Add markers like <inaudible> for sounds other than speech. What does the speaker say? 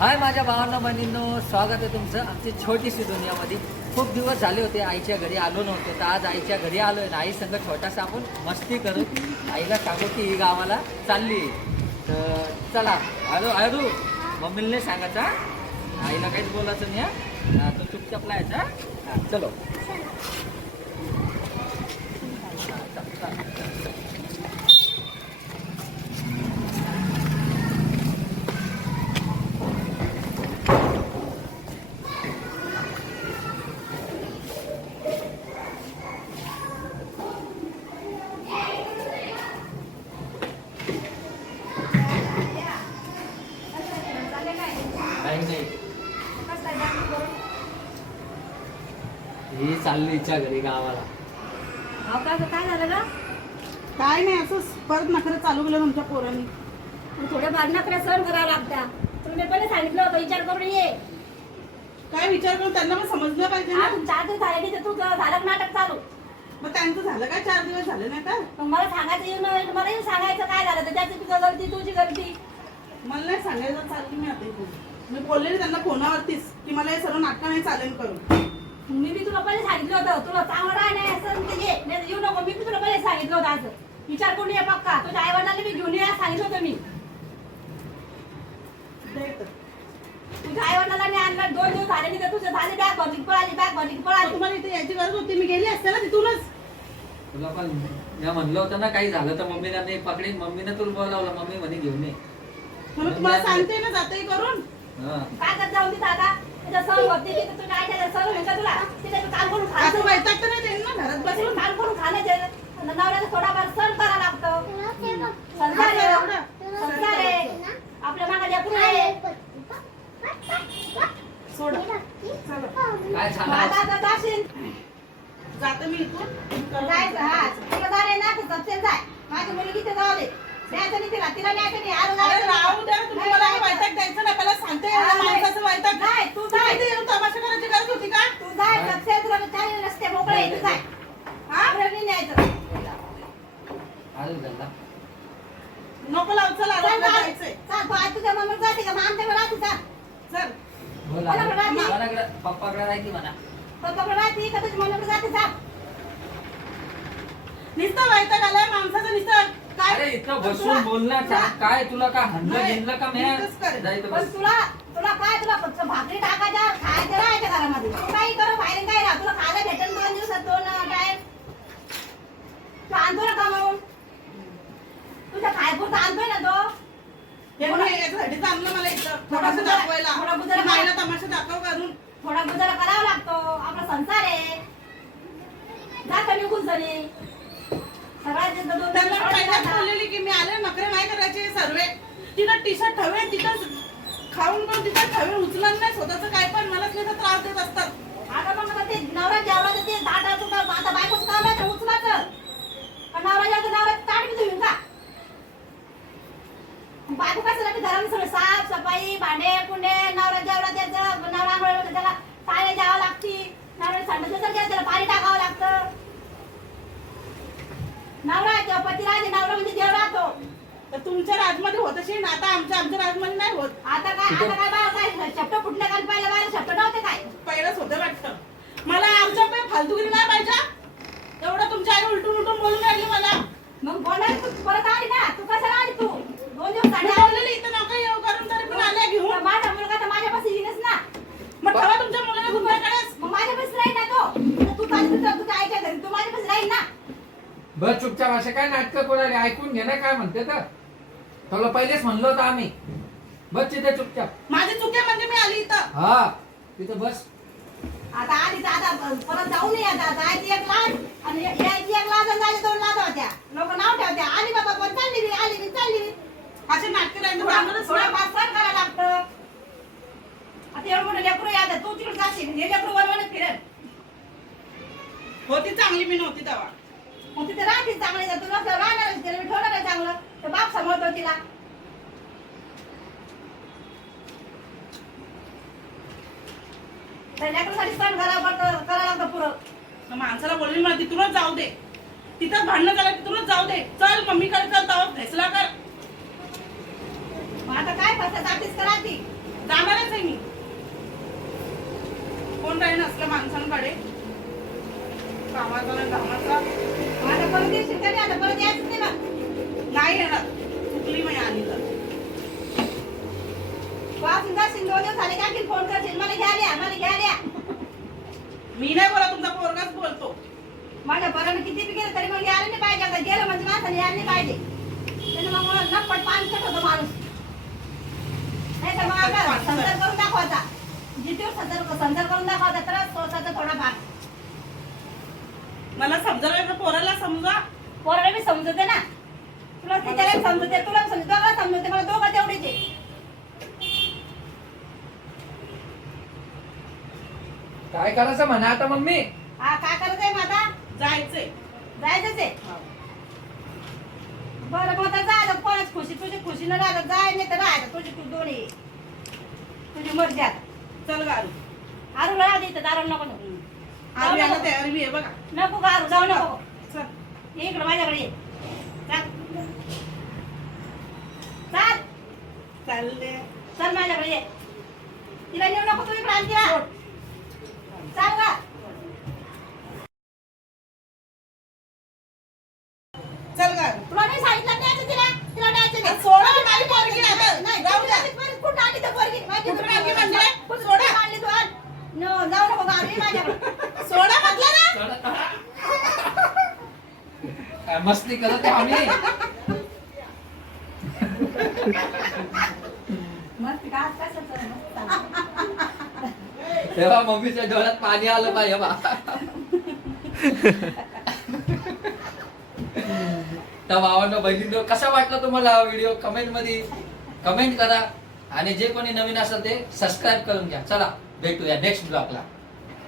हाय माझ्या भावांना बहिणींनो स्वागत आहे तुमचं. आमची छोटीशी दुनियामध्ये. खूप दिवस झाले होते आईच्या घरी आलो नव्हतो. तर आज आईच्या घरी आलो आहे आई संग छोटासा आपण मस्ती करू. आईला सांगू की ही गावाला चालली तर चला अरू अरू मम्मीला सांगायचा आईला काहीच बोलायचं नाही हा? हा, तो चुपचाप लायचा हा, चलो हा, चल, चल, चल, चल. काही नाही ही चालली हिच्या घरी गावाला. काय झालं ग? काय नाही असंच परत नखरं चालू केलं तुमच्या पोरांनी. थोड्या भांडणाकडे सहन करावं लागतं तुम्ही पहिले सांगितलं होतं विचार करून ये. काय विचार करून त्यांना पण समजलं पाहिजे ना. चार दिवस झाले की तू झालं नाटक चालू? मग त्यांचं झालं काय चार दिवस झाले नाही का? मग मला सांगायचं येऊन मला येऊन सांगायचं काय झालं तर त्याची तुझं गलती तुझी गलती. मला नाही सांगायचं चालली मी आता इथून. मी बोललेली त्यांना फोनावरतीच की मला हे सर्व नाटकं नाही चालेल करून. सांगितलं होतं तुला चांगलं राह नाही असं तर ये. नाही येऊ नको. मी तुला पहिले सांगितलं होतं असं. विचार करून ये पक्का. तुझ्या आई वडिलांनी बी घेऊन या सांगितलं होतं मी. तुझ्या आई वडिलांना मी आणलं दोन दिवस झाले की तर तुझं झाले बॅग भरली पळाली बॅग भरली पळाली तुम्हाला इथे यायची गरज होती. मी गेली असते ना तिथूनच. तुला पण मी म्हणलं होतं ना काही झालं तर मम्मीला नाही पकडीन मम्मीने तुला बोलावलं. मम्मी म्हणे घेऊन ये. म्हणून तुम्हाला सांगते ना जाते करून. हा. काय करत जाऊन तिथं आता? तिथं सहन होते की तुझ्या आईच्या होईल का तुला? काल करून असं खायचं वैताग तर नाही त्यांना घरात बसून? बसून काल करून खाण्याचे. नवऱ्याला थोडाफार सण करावं लागतं. संसार आहे एवढं? संसार आहे आपल्या मागे लेकरू आहे. सोडा. चला. काय आता झालं आता जाशील. जाते मी इथून. जायचं हा. तिला जाणे ना तर सपसेल जाय. माझी मुलगी ते जाऊ दे द्यायचं नाही तिला. तिला न्यायचं नाही. अरे जायचं राहू द्या तुम्ही मला हे वैताग द्यायचं नाही. पहिला सांगते. एवढ्या माणसाचं वैताग नाही, तू तुम्ही जाय. इथे येऊन तमाशा करायची गरज होती का तू जाय सपसेल तुला चालेल रस्ते मोकळे आहे, तू जाय. हा? नाही न्यायचं. आलं झालं नको लाव चल चल, आरामला चल. जायचंय. चल, तू आज तुझ्या मम्मीकडे जाते का? मग आमच्याकडे राहते चल. चल. बोला मला राहते. मला पप्पाकडे राहायची म्हणा. पप्पाकडे राहते का तुझ्या मम्मीकडे जाते चल नुसतं वैताग काय अरे इथं बसून बोलणार काय तुला का हल्लं घेतलं का मी पण तुला तुला काय तुला फक्त भाकरी टाकायच्या खायचं राहायच्या घरामध्ये. तू काही कर बाहेर काय राहा तुला खायला भेटेल दोन दिवसात दोन टाइम तू आणतो ना कमावून तुझ्या खायपुरतं आणतोय ना तो? हे मी याच्यासाठीच आणलं मला इथं थोडा थोडंसं बुजारा- दाखवायला. थोडा बुजारा माईला तमाशा दाखव करून थोडा गुजारा करावा लागतो. आपला संसार आहे. जा का निघून सरी सगळ्यात जास्त दोन त्यांना मी पहिल्याच बोललेली की मी आले नखरे नाही करायचे सर्वे. तिथं टी शर्ट हवे तिथं खाऊन पण तिथं हवे उचलत नाही स्वतःच काय पण मला तिथं त्रास देत असतात आता मग आता ते नवरा जेवढा ते ताटाचं काम आता बायकोचं काम आहे ते उचलायचं पण नवरा जेवढा नवरा ताट बी धुवीन का बायको कसं लागते घरामध्ये सगळं साफ सफाई भांडे कुंडे नवरा जेवढा त्याचं नवरा आंघोळ त्याला पाणी द्यावं लागती नवरा संडास तर त्याला पाणी टाकावं लागतं नवरा आहे तेव्हा पती राहते नवरा म्हणजे देव राहतो तर तुमच्या राजमध्ये होत असेल आता आमच्या आमच्या राजमध्ये नाही होत. आता काय आता काय बाळा काय शब्द फुटले का पहिल्या बाळा शब्द नव्हते काय? पहिलंच होतं वाटतं. मला आमच्या काही फालतुगिरी नाही पाहिजे एवढं तुमच्या आई उलटून उलटून बोलून राहिली मला. मग बोलणार तू परत आली ना. तू कशाला आली तू? दोन दिवस बोललेली इथं नका येऊ करून तरी पण आल्या घेऊन. माझा मुलगा तर माझ्यापाशी येईनच ना. मग ठेवा तुमच्या मुलाला गुन्ह्याकडेच मग माझ्यापाशी राहील ना तो. तू चालली तुझ्या आईच्या घरी तू माझ्यापाशी राहील ना. बस चुपचाप असे काय नाटकं कोणाले ऐकून घे ना काय म्हणते तर? तुला पहिलेच म्हणलं होतं आम्ही. बस तिथे चुपचाप. माझी चुकी आहे म्हणजे मी आली इथं. हा तिथं बस. आता आली तर आता परत जाऊ नये आता जायची एक लाज आणि यायची एक लाज आणि जायची दोन लाज होत्या. लोक नाव ठेवत्या. आली बाबा पण चालली मी आली मी चालली मी. असे नाटके राहिले. थोडा भांडणच थोडा नाही. पाच सहन करावं लागतं. आता एवढं मोठं लेकरू याद तू तिकडे जाशील. हे लेकरू वरवरच फिरेल. होती चांगली मी नव्हती तेव्हा. मग तिथे राहतील चांगले. जर तुला राहणारच तिला मी ठेवणार आहे चांगलं. तर बाप सांभाळतो तिला. त्याच्याकडे सण करावं पडतं करावं लागतं पुरं. माणसाला बोलली मला तिथूनच जाऊ दे. तिथं भांडणं झालं तिथूनच जाऊ दे. चल मम्मी कडे चल तवा फैसला कर. आता काय फसला जातीस करा ती जाणारच आहे मी. कोण राहील असलं माणसांकडे? कामाचा कामाचा. आता परत येशील आता परत यायचं नाही ना. नाही येणार. चुकली मी आली तर. पाच जाशील दोन दिवस झाले की आणखी फोन करशील मला घ्या लिया मला घ्या लिया मी नाही बोला तुमचा पोरगाच बोलतो. माझ्या बरोबर किती बी गेलं तरी मग यायला नाही पाहिजे. आता गेलं म्हणजे माणसाने यायला नाही पाहिजे. त्यानं मग मला नपट पानसट होतो माणूस. नाही तर मग आता संसार करून दाखवायचा. जितीवर संसार संसार करून दाखवायचा तर स्वतःचा थोडा भाग मला समजायला पोराला समजा. पोराला मी समजते ना. तुला तिच्याला समजते तुला समजते दोघांना समजते मला दोघं तेवढीच आहे काय करायचं म्हणा आता मम्मी हा काय करत आहे माझा जायचंय. जायचंच आहे. बरं मग आता जा आता कोणाच खुशी तुझी खुशी न राहत जाय नाही तर राहायचं तुझी तू दोन्ही. तुझी मर्जी आता. चल गारू आरू राहू दे इथं दारू नको नेऊ. आम्ही आता तयारी मी आहे बघा. नको का आरू जाऊ नको. चल. ये इकडं माझ्याकडे ये. चाल चाल चालले चल माझ्याकडे ये तिला नेऊ नको तू इकडे आण तिला चाल का चल गारू तुला नाही सांगितलं न्यायचं तिला तिला न्यायचं नाही. सोडा, नाही, माझी पोरगी नाही, आता. नाही, जाऊ द्या. कुठं आणली, कुठं आणली ती पोरगी? माझी कुठं म्हणजे? कुठं सोडा. आणली तू? आण. न, जाऊ नको गावी माझ्याकडे सोडा म्हटलं ना मस्ती करत आम्ही <laughs> मस्त का कसं चाललं? मस्त चाललं. तेव्हा मम्मीच्या डोळ्यात पाणी आलं पाहिजे बा तर भावांना बहिणींनो कसा वाटला तुम्हाला हा व्हिडिओ कमेंटमध्ये कमेंट करा. आणि जे कोणी नवीन असेल ते सबस्क्राईब करून घ्या. चला भेटूया नेक्स्ट ब्लॉगला